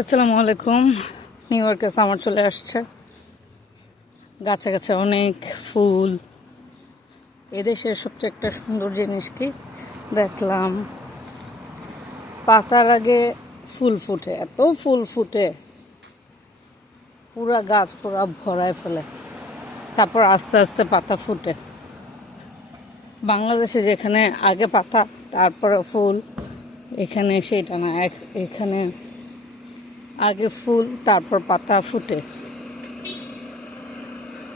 আসসালামু আলাইকুম। নিউ ইয়র্কে সামার চলে আসছে, গাছে গাছে অনেক ফুল। এদেশের সবচেয়ে একটা সুন্দর জিনিস কি দেখলাম, পাতার আগে ফুল ফুটে, এত ফুল ফুটে পুরা গাছ পুরা ভরায় ফেলে, তারপর আস্তে আস্তে পাতা ফুটে। বাংলাদেশে যেখানে আগে পাতা তারপরে ফুল, এখানে সেটা না, এখানে আগে ফুল তারপর পাতা ফুটে,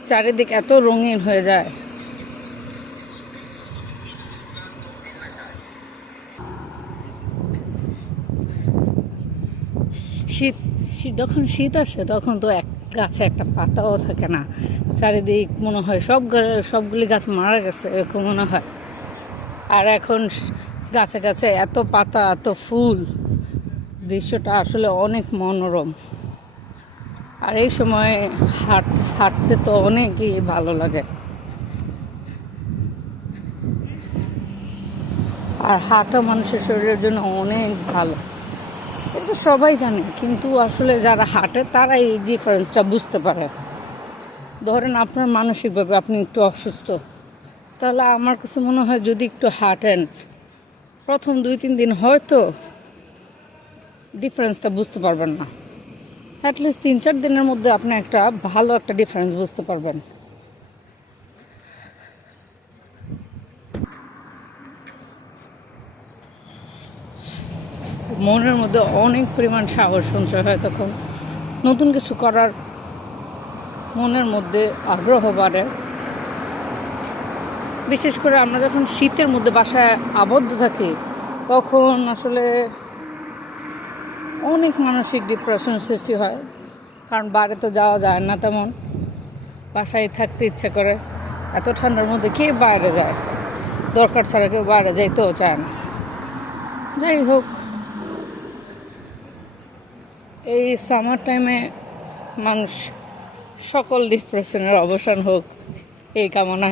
চারিদিক এত রঙিন হয়ে যায়। শীত যখন শীত আসে তখন তো এক গাছে একটা পাতাও থাকে না, চারিদিক মনে হয় সবগুলি গাছ মারা গেছে এরকম মনে হয়। আর এখন গাছে গাছে এত পাতা এত ফুল, দৃশ্যটা আসলে অনেক মনোরম। আর এই সময় হাঁটতে তো অনেকই ভালো লাগে। আর হাঁটা মানুষের শরীরের জন্য অনেক ভালো, এটা সবাই জানে, কিন্তু আসলে যারা হাঁটে তারা এই ডিফারেন্সটা বুঝতে পারে। ধরেন আপনার মানসিকভাবে আপনি একটু অসুস্থ, তাহলে আমার কাছে মনে হয় যদি একটু হাঁটেন, প্রথম 2-3 দিন হয়তো ডিফারেন্সটা বুঝতে পারবেন না, অ্যাটলিস্ট 3-4 দিনের মধ্যে আপনি একটা ভালো একটা ডিফারেন্স বুঝতে পারবেন। মনের মধ্যে অনেক পরিমাণ সাহস সঞ্চয় হয়, তখন নতুন কিছু করার মনের মধ্যে আগ্রহ বাড়ে। বিশেষ করে আমরা যখন শীতের মধ্যে বাসায় আবদ্ধ থাকি, তখন আসলে অনেক মানসিক ডিপ্রেশন সৃষ্টি হয়, কারণ বাইরে তো যাওয়া যায় না তেমন, বাসায় থাকতে ইচ্ছে করে। এত ঠান্ডার মধ্যে কে বাইরে যায়, দরকার ছাড়া কেউ বাইরে যাইতেও চায় না। যাই হোক, এই সামার টাইমে মানুষ সকল ডিপ্রেশনের অবসান হোক এই কামনা।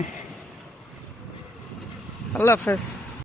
আল্লাহ হাফেজ।